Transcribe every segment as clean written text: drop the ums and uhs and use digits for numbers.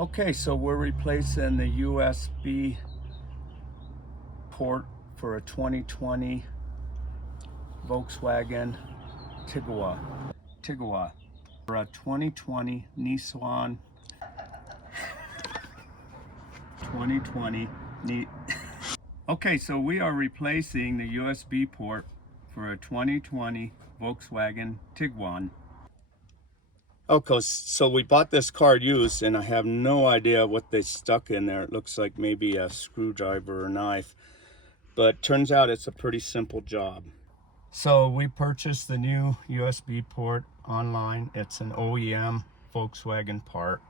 Okay, so we're replacing the USB port for a 2020 Volkswagen Tiguan. For a 2020 Nissan 2020 Okay, so we are replacing the USB port for a 2020 Volkswagen Tiguan. Okay, so we bought this car used, and I have no idea what they stuck in there. It looks like maybe a screwdriver or knife, but turns out it's a pretty simple job. So we purchased the new USB port online. It's an OEM Volkswagen part.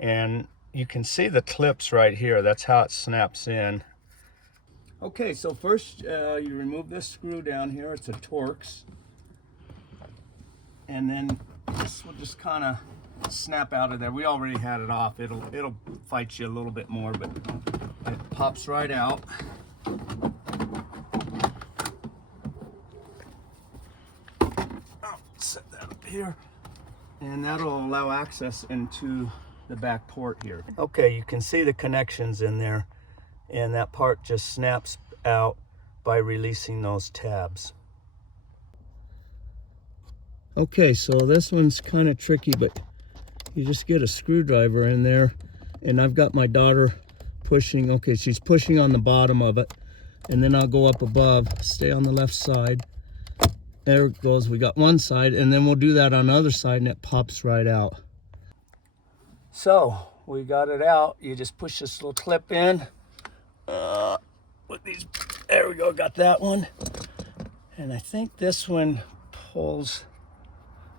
And you can see the clips right here. That's how it snaps in. Okay, so first you remove this screw down here. It's a Torx. And then this will just kind of snap out of there. We already had it off. It'll fight you a little bit more, but it pops right out. I'll set that up here, and that'll allow access into the back port here. Okay, you can see the connections in there, and that part just snaps out by releasing those tabs. Okay, so this one's kind of tricky, but you just get a screwdriver in there, and I've got my daughter pushing. Okay, she's pushing on the bottom of it, and then I'll go up above, stay on the left side. There it goes. We got one side, and then we'll do that on the other side, and it pops right out. So we got it out. You just push this little clip in. With these, there we go. Got that one, and I think this one pulls.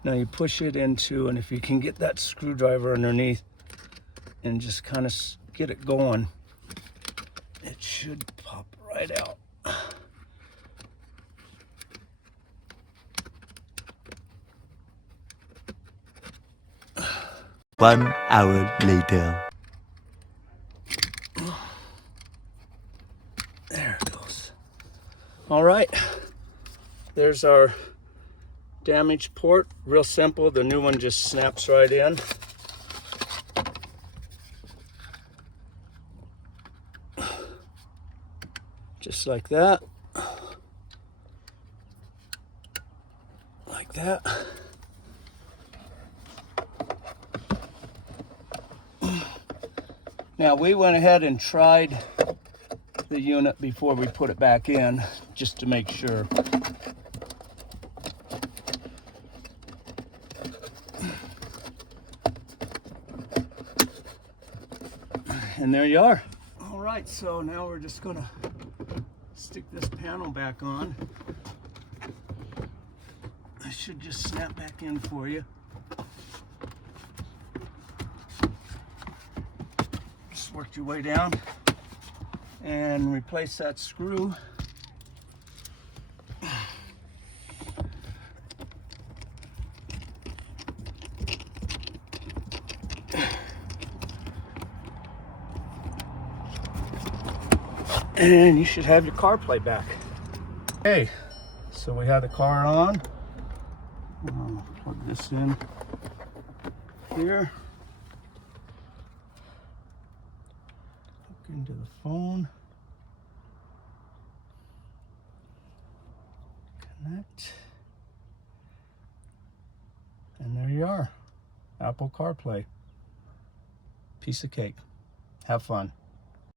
Now you push it into, and if you can get that screwdriver underneath and just kind of get it going, it should pop right out. 1 hour later. There it goes. All right, there's our damaged port. Real simple. The new one just snaps right in. Just like that. Like that. Now we went ahead and tried the unit before we put it back in, just to make sure. And there you are. All right, so now we're just gonna stick this panel back on. I should just snap back in for you. Just work your way down and replace that screw. And you should have your CarPlay back. Okay, so we have the car on. I'll plug this in here. Hook into the phone. Connect. And there you are. Apple CarPlay. Piece of cake. Have fun.